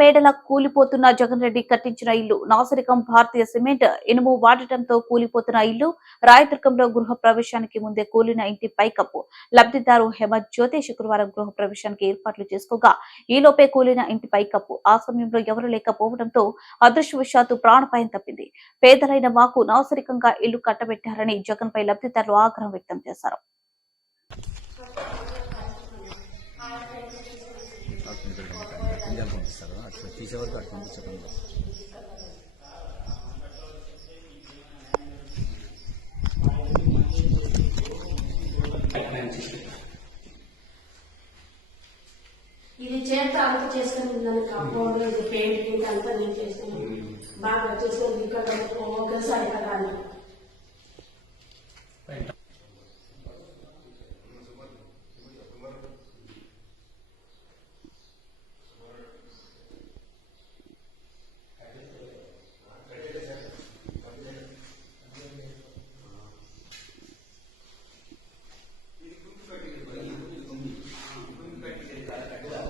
మేడల కూలిపోతున్న జగన్ రెడ్డి కట్టించిన ఇల్లు నాసిరకం భారతీయ సిమెంట్ ఇనుము వాడటంతో కూలిపోతున్న ఇల్లు రాయదుర్గంలో గృహ ప్రవేశానికి ముందే కూలిన ఇంటి పైకప్పు లబ్ధిదారు హేమత్ జ్యోతి శుక్రవారం గృహ ప్రవేశానికి ఏర్పాట్లు చేసుకోగా ఈలోపే కూలిన ఇంటి పైకప్పు ఆ సమయంలో ఎవరు లేకపోవడంతో అదృష్టవశాత్తు ప్రాణాపాయం తప్పింది. పేదలైన మాకు నాసిరకంగా ఇల్లు కట్టబెట్టారని జగన్ పై లబ్ధిదారులు ఆగ్రహం వ్యక్తం చేశారు. పంపిస్తారు అట్లా తీసేవారికి అటు పంపించకుండా ఇది చేత అంత చేసుకుని కాంపౌండ్ ఇది పెయింటింగ్ అంతా నేను చేసాను బాగా చేసేది ఇక్కడ ఒకసారి కదా అని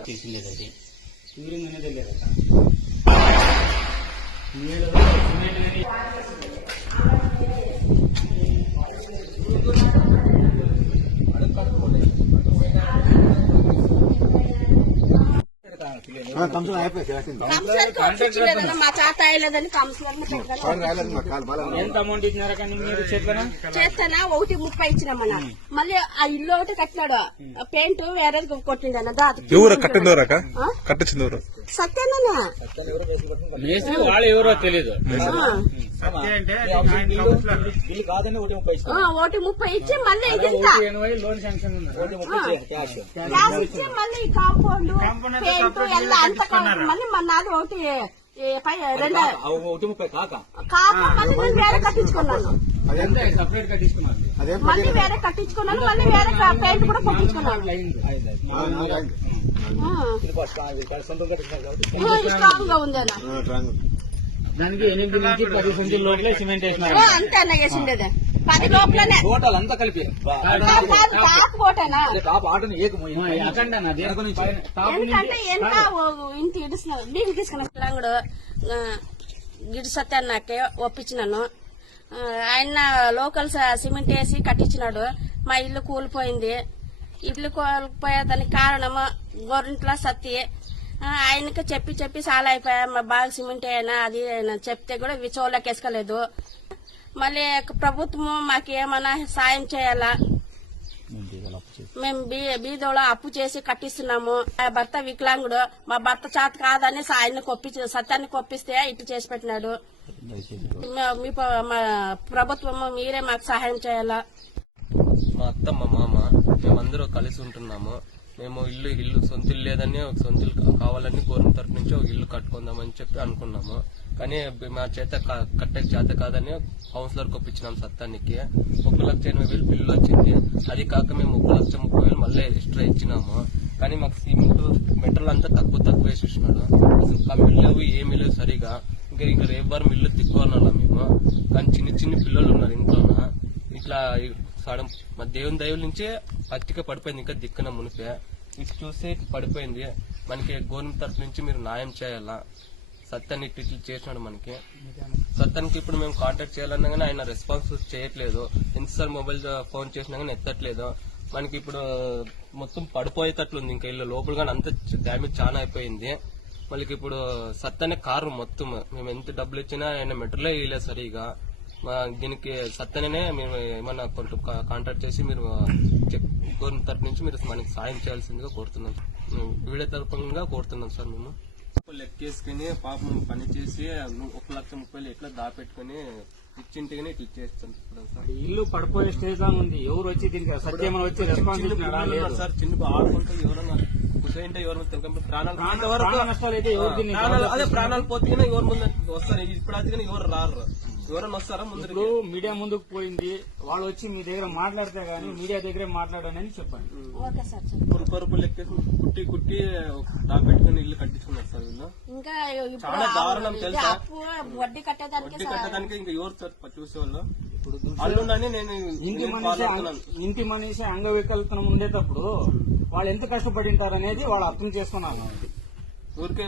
చేసింది సూర్యం అనేది లేదు మా చేత అయ్యలేదని ఎంత అమౌంట్ ఇచ్చినారా కానీ మీరు చేస్తానా 1.30 ఇచ్చినామన్నా. మళ్ళీ ఆ ఇల్లు ఒకటి కట్టినాడు పెయింట్ వేరే కొట్టిండన్న ఎవరు కట్టించింది ఎవరు సత్యనా వాళ్ళు ఎవరో తెలీదు. 1.30 ఇచ్చి మళ్ళీ లోన్ శాంక్షన్ గ్యాస్ ఇచ్చి మళ్ళీ కాంపౌండ్ పెయింట్ ఎలా అంత మళ్ళీ నాది 1.30 కాక మళ్ళీ నేను వేరే కట్టించుకున్నాను సపరేట్ గా తీసుకున్నాను మళ్ళీ వేరే కట్టించుకున్నాను మళ్ళీ వేరే పెయింట్ కూడా కొట్టించుకున్నాను. స్ట్రాంగ్ గా ఉందేనా దానికి 8 నుంచి 10 సెంటీల లోపలే సిమెంట్ వేసినారు. అంతే అన్న వేసిండేది 10 లోపలనే టోటల్ అంతా కలిపి ఎందుకంటే ఎంత ఇంటి ఇడుస్తున్నారు నీళ్ళు తీసుకున్నాడు గిడి సత్యాన్నకే ఒప్పించినాను. ఆయన లోకల్ సిమెంట్ వేసి కట్టించినాడు. మా ఇల్లు కూలిపోయింది. ఇల్లు కూలిపోయేదానికి కారణము గవర్నమెంట్లో సత్తి ఆయనకి చెప్పి చాలా అయిపోయా మా బాగా సిమెంట్ అయినా అది చెప్తే కూడా విచోళ్ళకి వేసుకోలేదు. మళ్ళీ ప్రభుత్వం మాకు ఏమైనా సాయం చేయాలా మేము బీదోళ అప్పు చేసి కట్టిస్తున్నాము. మా భర్త వికలాంగుడు మా భర్త చేత కాదని ఆయన్ని సత్యాన్ని కొప్పిస్తే ఇటు చేసి పెట్టినాడు. మీ ప్రభుత్వము మీరే మాకు సహాయం చేయాలా. మా అత్త మా మామ మేమందరూ కలిసి ఉంటున్నాము. మేము ఇల్లు సొంత ఇల్లు లేదని ఒక సొంత ఇల్లు కావాలని గవర్నమెంట్ తరఫు నుంచి ఒక ఇల్లు కట్టుకుందామని చెప్పి అనుకున్నాము. కానీ మా చేత కట్టే చేత కాదని కౌన్సిలర్ ఒప్పించినాం సత్తానికి. 1,80,000 బిల్లు వచ్చింది. అది కాక మేము 1,30,000 మళ్ళీ ఎక్స్ట్రా ఇచ్చినాము. కానీ మాకు సిమెంట్ మెటీరియల్ అంతా తక్కువ వేసేసినాడు. అసలు కమ్మిలు లేవు ఏమీ లేవు సరిగా. ఇంకా రేపు వారం ఇల్లు తిక్కున్నాం మేము. కానీ చిన్న పిల్లలు ఉన్నారు ఇంట్లోన. ఇట్లా మా దేవుని దైవం నుంచే పత్తిక పడిపోయింది. ఇంకా దిక్కున మునిపే ఇది చూస్తే పడిపోయింది. మనకి గవర్నమెంట్ తరఫు నుంచి మీరు న్యాయం చేయాలా. సత్యాన్ని ఇట్లు చేసినాడు మనకి. సత్యానికి ఇప్పుడు మేము కాంటాక్ట్ చేయాలన్నా కానీ ఆయన రెస్పాన్స్ చేయట్లేదు. ఎన్నిసార్లు మొబైల్ ఫోన్ చేసినా కానీ ఎత్తట్లేదు. మనకి ఇప్పుడు మొత్తం పడిపోయేటట్లుంది. ఇంకా ఇల్లు లోపల కానీ అంత డ్యామేజ్ చాలా అయిపోయింది. మళ్ళీ ఇప్పుడు సత్యాన్ని కారు మొత్తం మేము ఎంత డబ్బులు ఇచ్చినా ఆయన మెటీరియల్ వేయలేదు సరిగా. దీనికి సత్యనే మేము ఏమన్నా కొంచెం కాంటాక్ట్ చేసి మీరు గవర్నమెంట్ తరఫు నుంచి మీరు మనకి సాయం చేయాల్సిందిగా కోరుతున్నాం. వీడియో తరఫుగా కోరుతున్నాం సార్. మేము లెక్కేసుకుని పాపం పని చేసి 1,30,000 ఎట్లా దాపెట్టుకుని ఇచ్చింటిగానే ఇట్లా చేస్తాం సార్. ఇల్లు పడిపోయే స్టేజ్ లా ఉంది. ఎవరు వచ్చి దీనికి సత్యం వచ్చి రెస్పాన్స్ సార్ చిన్న ఆడుకుంటూ ఎవరన్నా కూర్చోంటే ఎవరు ప్రాణాలు అదే ప్రాణాలు పోతే ఎవరు ముందు వస్తారు. ఇప్పుడు అది కానీ ఎవరు రారు. ఎవరైనా వస్తారా ముందు మీడియా ముందుకు పోయింది. వాళ్ళు వచ్చి మీ దగ్గర మాట్లాడితే గానీ మీడియా దగ్గరే మాట్లాడని చెప్పండి. పరుపులు ఎక్కేసి కుట్టి దాపెట్టుకుని ఇల్లు కట్టించుకున్నారు సార్ వీళ్ళు. చాలా దారుణం తెలుసా. వడ్డీ కట్టడానికి ఇంకా ఎవరు చూసేవాళ్ళు అల్లుండని నేను ఇంటి మనిషి అంగవికల్పన ఉండేటప్పుడు వాళ్ళు ఎంత కష్టపడి ఉంటారనేది వాళ్ళు అర్థం చేసుకున్నారు. ఊరికే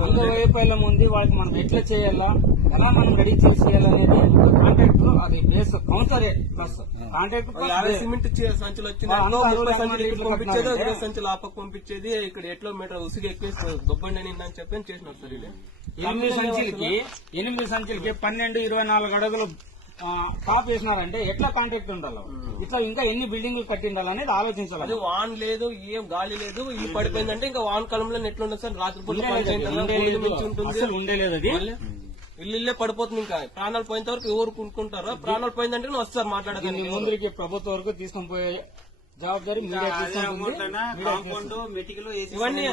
వంద వైఫల్యం ఉంది, వాళ్ళకి మనం ఎట్లా చేయాలా, ఎలా మనం రెడీ చేసేయాలనేది కాంట్రాక్ట్ అది base counter plus contract 50 cement సంచులు వచ్చింది అందరూ 30 సంచులు ఇల్లు ఇక్కడ పంపించేది, కట్టినారంటే 20 సంచులు ఆపకు పంపించేది. ఇక్కడ ఎట్లో మీటర్ ఉసిగి ఎక్కేసి గొబ్బండి అని చెప్పి చేసినారు సార్ ఇది. 8 సంచులకి 12-24 అడుగులు టాప్ వేసినారంటే ఎట్లా కాంట్రాక్ట్ ఉండాలి, ఇట్లా ఇంకా ఎన్ని బిల్డింగ్లు కట్టిండాలనేది ఆలోచించాలి. అది వాన్ లేదు, ఏం గాలి లేదు, ఇల్లు పడిపోయిందంటే ఇంకా వాన్ కాలంలో ఎట్లుండదు సార్, రాత్రిపూట పని చేయండి ఉంటుంది, అసలు ఉండేలేదు అది. ఇల్లే పడిపోతుంది. ఇంకా ప్రాణాలు పోయేంత వరకు ఎవరు కొనుక్కుంటారో, ప్రాణాలు పోయిందంటే నువ్వు వస్తారు మాట్లాడడానికి. ముందుకి ప్రభుత్వం వరకు తీసుకొని పోయే జవాబాదారి మీడియా తీసుకుంటుంది. ఇవన్నీ